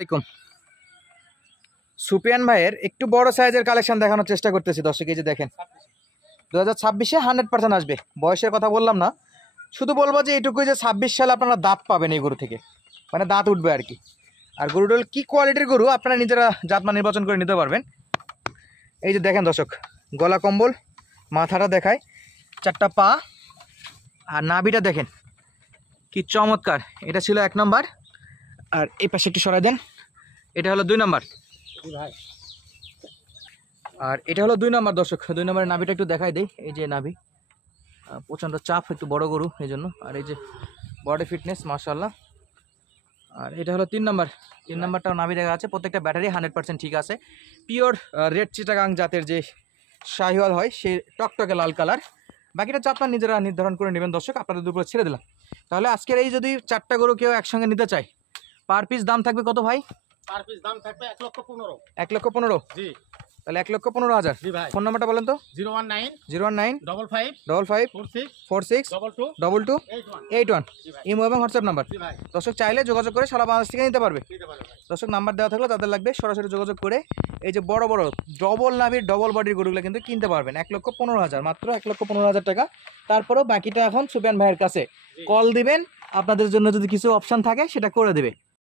আসসালামু সুপিয়ান ভাইয়ের একটু বড় সাইজের কালেকশন দেখানোর চেষ্টা করতেছি দর্শক। এই যে দেখেন 2026-এ 100% আসবে। বয়সের কথা বললাম না, শুধু বলবো যে এইটুকুই যে 26 সালে আপনারা দাঁত পাবেন এই গরু থেকে, মানে দাঁত উঠবে আর কি। আর গরুটার কি কোয়ালিটির গরু আপনারা নিজেরা জাতমান নির্বাচন করে নিতে পারবেন। এই যে দেখেন দর্শক, গলা কম্বল, মাথাটা দেখায়, চারটা পা, আর নাভিটা দেখেন কি চমৎকার। এটা ছিল 1 নম্বর, আর এই পাশে একটু সরাই দেন, এটা হলো 2 নম্বর, আর এটা হলো 2 নম্বর দর্শক। 2 নম্বরের নাভিটা একটু দেখাই দেই। এই যে নাভি, প্রচণ্ড চাপ, একটু বড় গরু এই জন্য। আর এই যে বডি ফিটনেস মাশাআল্লাহ। আর এটা হলো 3 নম্বর। 3 নম্বরটাও নাভি দেখা আছে, প্রত্যেকটা ব্যাটারি 100% ঠিক আছে। পিওর রেড চিটাগাং জাতের যে শাহিওয়াল হয় সে টকটকে লাল কালার। বাকিটা জাত আপনারা নিজেরা নির্ধারণ করে নেবেন দর্শক, আপনাদের দুপুরে ছেড়ে দিলাম। তাহলে আজকের এই যদি 4টা গরু কেউ একসঙ্গে নিতে চায়, পার পিস দাম থাকবে কত ভাই? পার পিস দাম থাকবে 1,15,000। 1,15,000? জি, তাহলে 1,15,000। জি ভাই। ফোন নাম্বারটা বলেন তো। 019 019 55 55 46 46 22 22 81। জি ভাই। ইমো এবং হোয়াটসঅ্যাপ নাম্বার। জি ভাই, দর্শক চাইলে যোগাযোগ করে সারা বাংলাদেশ থেকে নিতে পারবে। দিতে পারবে ভাই। দর্শক নাম্বার দেওয়া থাকলে তাদের লাগবে সরাসরি যোগাযোগ করে এই যে বড় বড় ডবল নাভির ডবল বডির গরুগুলো কিন্তু কিনতে পারবেন। 1,15,000, মাত্র 1,15,000 টাকা। তারপরেও বাকিটা এখন সুপিয়ান ভাইয়ের কাছে কল দিবেন, আপনাদের জন্য যদি কিছু অপশন থাকে সেটা করে দেবে।